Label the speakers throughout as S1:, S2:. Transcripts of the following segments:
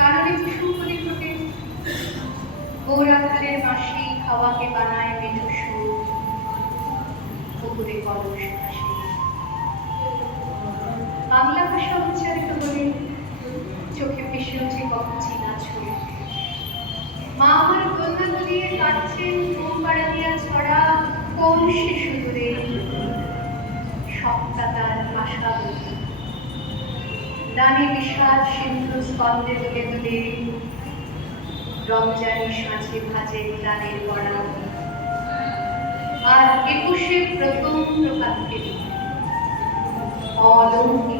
S1: কারণে কুসুম করে ফোটে গৌরাঙ্গারের মাসি খাওয়াকে বানায় মেঠো সুর কলস বাংলা ভাষা উচ্চারিত হলে চোখে ভেসে ওঠে কত চীনা ছবি মা আমার গঙ্গা নদীয়ে কাটছেন ঘুম পাড়া দিয়া ছড়া সে সুদূরে। সপ্তা তার আশা বলি। দানে বিষাদ, সিন্ধু স্কন্দে তুলে তুলে রমজানি সাঁচে ভাজে দানের গড়া আর একুশে প্রথম প্রভাতকে অলৌকিক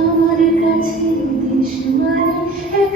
S2: আমার কাছে দেশ মানে এক